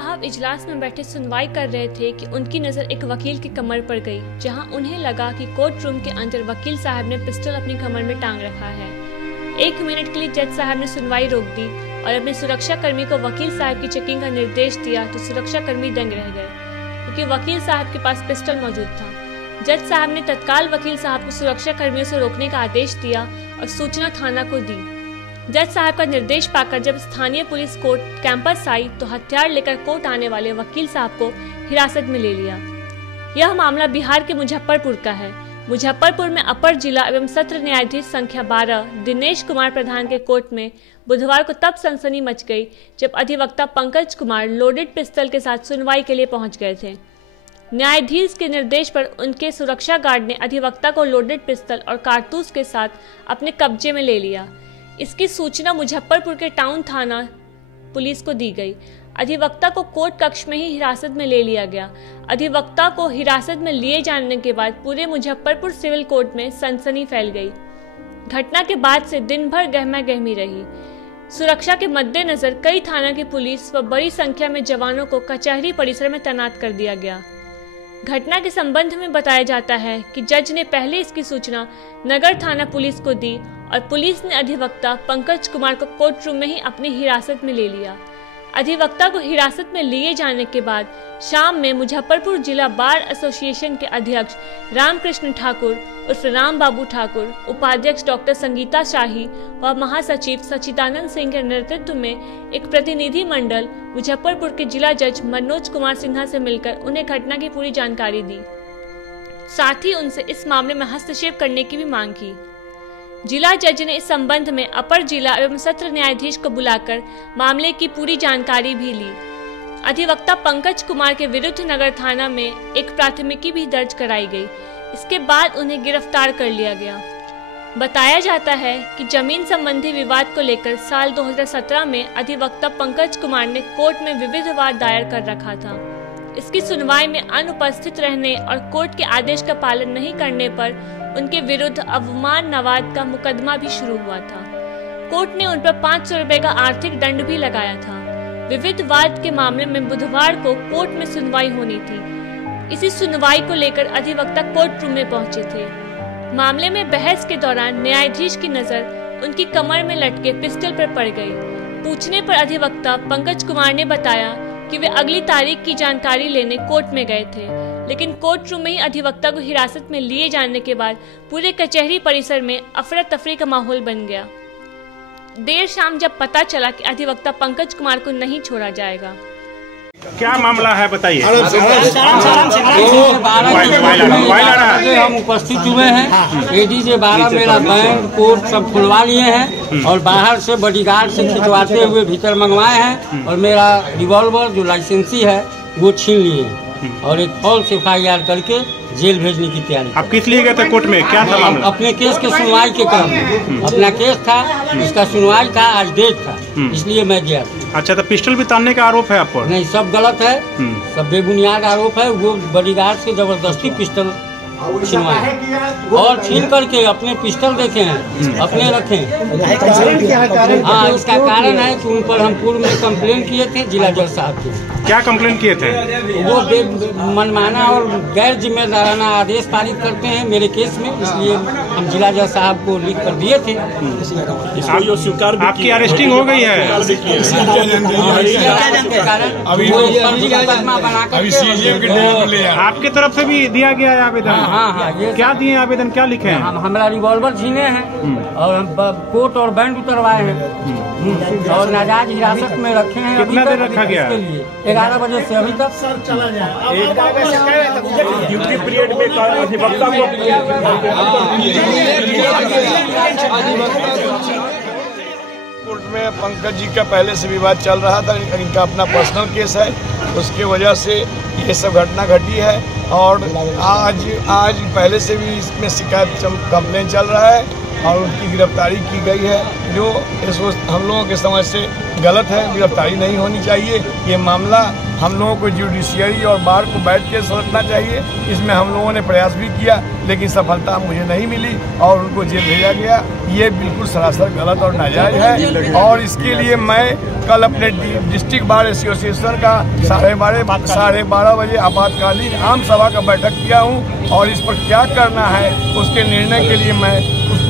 साहब इजलास में बैठे सुनवाई कर रहे थे कि उनकी नज़र एक वकील की कमर पर गई, जहां उन्हें लगा कि कोर्ट रूम के अंदर वकील साहब ने पिस्टल अपनी कमर में टांग रखा है। 1 मिनट के लिए जज साहब ने सुनवाई रोक दी और अपने सुरक्षा कर्मी को वकील साहब की चेकिंग का निर्देश दिया तो सुरक्षा कर्मी दंग रह गए, क्योंकि वकील साहब के पास पिस्टल मौजूद था। जज साहब ने तत्काल वकील साहब को सुरक्षा कर्मियों से रोकने का आदेश दिया और सूचना थाना को दी। जज साहब का निर्देश पाकर जब स्थानीय पुलिस कोर्ट कैंपस आई तो हथियार लेकर कोर्ट आने वाले वकील साहब को हिरासत में ले लिया। यह मामला बिहार के मुजफ्फरपुर का है। मुजफ्फरपुर में अपर जिला एवं सत्र न्यायाधीश संख्या 12 दिनेश कुमार प्रधान के कोर्ट में बुधवार को तब सनसनी मच गई जब अधिवक्ता पंकज कुमार लोडेड पिस्टल के साथ सुनवाई के लिए पहुंच गए थे। न्यायाधीश के निर्देश पर उनके सुरक्षा गार्ड ने अधिवक्ता को लोडेड पिस्टल और कारतूस के साथ अपने कब्जे में ले लिया। इसकी सूचना मुजफ्फरपुर के टाउन थाना पुलिस को दी गई। अधिवक्ता को कोर्ट कक्ष में ही हिरासत में ले लिया गया। अधिवक्ता को हिरासत में लिए जाने के बाद पूरे मुजफ्फरपुर सिविल कोर्ट में सनसनी फैल गई। घटना के बाद से दिन भर गहमा गहमी रही। सुरक्षा के मद्देनजर कई थाना की पुलिस व बड़ी संख्या में जवानों को कचहरी परिसर में तैनात कर दिया गया। घटना के संबंध में बताया जाता है कि जज ने पहले इसकी सूचना नगर थाना पुलिस को दी और पुलिस ने अधिवक्ता पंकज कुमार को कोर्ट रूम में ही अपनी हिरासत में ले लिया। अधिवक्ता को हिरासत में लिए जाने के बाद शाम में मुजफ्फरपुर जिला बार एसोसिएशन के अध्यक्ष रामकृष्ण ठाकुर उर्फ राम बाबू ठाकुर, उपाध्यक्ष डॉक्टर संगीता शाही व महासचिव सचिदानंद सिंह के नेतृत्व में एक प्रतिनिधि मंडल मुजफ्फरपुर के जिला जज मनोज कुमार सिन्हा से मिलकर उन्हें घटना की पूरी जानकारी दी। साथ ही उनसे इस मामले में हस्तक्षेप करने की भी मांग की। जिला जज ने इस संबंध में अपर जिला एवं सत्र न्यायाधीश को बुलाकर मामले की पूरी जानकारी भी ली। अधिवक्ता पंकज कुमार के विरुद्ध नगर थाना में एक प्राथमिकी भी दर्ज कराई गई। इसके बाद उन्हें गिरफ्तार कर लिया गया। बताया जाता है कि जमीन संबंधी विवाद को लेकर साल 2017 में अधिवक्ता पंकज कुमार ने कोर्ट में विविध वाद दायर कर रखा था। इसकी सुनवाई में अनुपस्थित रहने और कोर्ट के आदेश का पालन नहीं करने पर उनके विरुद्ध अवमाननावाद का मुकदमा भी शुरू हुआ था। कोर्ट ने उन पर 500 रुपए का आर्थिक दंड भी लगाया था। विविध वाद के मामले में बुधवार को कोर्ट में सुनवाई होनी थी। इसी सुनवाई को लेकर अधिवक्ता कोर्ट रूम में पहुंचे थे। मामले में बहस के दौरान न्यायाधीश की नजर उनकी कमर में लटके पिस्टल पर पड़ गई। पूछने पर अधिवक्ता पंकज कुमार ने बताया कि वे अगली तारीख की जानकारी लेने कोर्ट में गए थे, लेकिन कोर्ट रूम में ही अधिवक्ता को हिरासत में लिए जाने के बाद पूरे कचहरी परिसर में अफरा तफरी का माहौल बन गया। देर शाम जब पता चला कि अधिवक्ता पंकज कुमार को नहीं छोड़ा जाएगा। क्या मामला है बताइए। हम उपस्थित हुए हैं। एडीजे 12 मेरा बैंक कोर्ट सब खुलवा लिए हैं और बाहर से बॉडीगार्ड से खिंचवाते हुए भीतर मंगवाए हैं और मेरा रिवॉल्वर जो लाइसेंसी है वो छीन लिए और एक फॉल्स FIR करके जेल भेजने की तैयारी। आप किस लिए गए थे कोर्ट में, क्या था मामला? अपने केस के सुनवाई के क्रम में अपना केस था, इसका सुनवाई था, आज डेट था, इसलिए मैं गया था। अच्छा, तो पिस्टल भी तानने का आरोप है आप पर? नहीं, सब गलत है, सब बेबुनियाद आरोप है। वो बॉडीगार्ड से जबरदस्ती पिस्टल छीनवाए और छीन करके अपने पिस्टल देखे हैं, अपने रखे। हाँ, इसका कारण है कि उन पर हम पूर्व में कंप्लेन किए थे जिला जज साहब के। क्या कंप्लेन किए थे? वो मनमाना और गैर जिम्मेदाराना आदेश पारित करते हैं मेरे केस में, इसलिए हम जिला जज साहब को लिख कर दिए थे। आपकी अरेस्टिंग हो गई है? आपके तरफ से भी दिया गया है आवेदन? हाँ, ये क्या दिए आवेदन, क्या लिखे हैं? हमारा रिवॉल्वर छीने हैं और हम कोट और बैंड उतरवाए हैं और नाजायज हिरासत में रखे हैं। कितना देर रखा गया? 11 बजे से अभी तक। ड्यूटी पीरियड में अधिवक्ता को कोर्ट में पंकज जी का पहले से विवाद चल रहा था। इनका अपना पर्सनल केस है, उसके वजह से ये सब घटना घटी है और आज पहले से भी इसमें शिकायत कंप्लेन चल रहा है और उनकी गिरफ्तारी की गई है, जो हम लोगों के समझ से गलत है। गिरफ्तारी नहीं होनी चाहिए। ये मामला हम लोगों को जुडिशियरी और बार को बैठ के सोचना चाहिए। इसमें हम लोगों ने प्रयास भी किया, लेकिन सफलता मुझे नहीं मिली और उनको जेल भेजा गया। ये बिल्कुल सरासर गलत और नाजायज है, और इसके लिए मैं कल अपने डिस्ट्रिक्ट बार एसोसिएशन का 12:30 बजे आपातकालीन आम सभा का बैठक किया हूँ, और इस पर क्या करना है उसके निर्णय के लिए मैं उस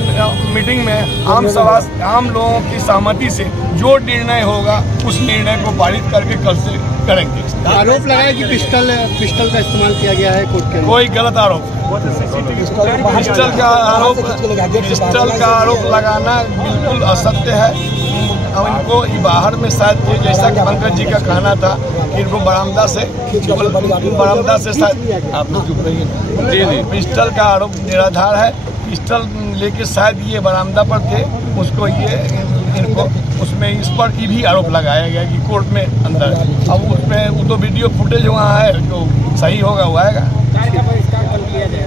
मीटिंग में आम लोगों की सहमति से जो निर्णय होगा उस निर्णय को पारित करके कल से करेंगे। आरोप लगाया कि पिस्टल का इस्तेमाल किया गया है कोर्ट के, कोई गलत आरोप। पिस्टल का आरोप लगाना बिल्कुल असत्य है। अब इनको बाहर में शायद जैसा कि पंकज जी का कहना था कि इनको बरामदा से शायद आप लोग चुप रहिए। पिस्टल का आरोप निराधार है। पिस्टल लेके शायद ये बरामदा पर थे, उसको इनको उसमें इस पर भी आरोप लगाया गया कि कोर्ट में अंदर। अब उसमें वो तो वीडियो फुटेज वहाँ है, जो सही होगा वो आएगा।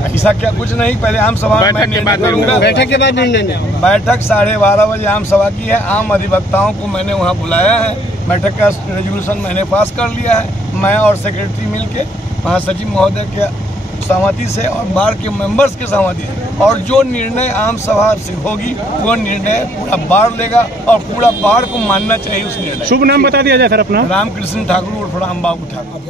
ऐसा क्या कुछ नहीं, पहले आम सभा में बैठक के बाद निर्णय। बैठक 12:30 बजे आम सभा की है। आम अधिवक्ताओं को मैंने वहाँ बुलाया है। बैठक का रेजोल्यूशन मैंने पास कर लिया है। मैं और सेक्रेटरी मिलके महासचिव महोदय के सहमति से और बार के मेंबर्स के सहमति से, और जो निर्णय आम सभा से होगी वो निर्णय पूरा बार लेगा और पूरा बार को मानना चाहिए उस निर्णय। शुभ नाम बता दिया जाए सर अपना। रामकृष्ण ठाकुर उर्फ राम बाबू ठाकुर।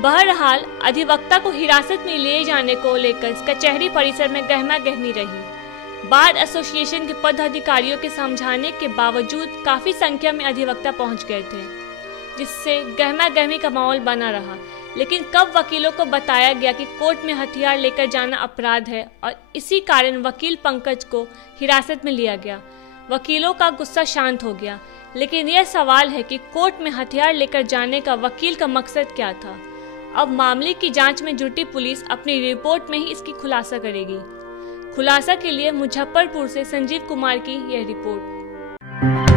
बहरहाल अधिवक्ता को हिरासत में लिए जाने को लेकर कचहरी परिसर में गहमागहमी रही। बार एसोसिएशन के पदाधिकारियों के समझाने के बावजूद काफी संख्या में अधिवक्ता पहुंच गए थे, जिससे गहमागहमी का माहौल बना रहा। लेकिन कब वकीलों को बताया गया कि कोर्ट में हथियार लेकर जाना अपराध है, और इसी कारण वकील पंकज को हिरासत में लिया गया। वकीलों का गुस्सा शांत हो गया, लेकिन यह सवाल है कि कोर्ट में हथियार लेकर जाने का वकील का मकसद क्या था। अब मामले की जांच में जुटी पुलिस अपनी रिपोर्ट में ही इसकी खुलासा करेगी। खुलासा के लिए मुजफ्फरपुर से संजीव कुमार की यह रिपोर्ट।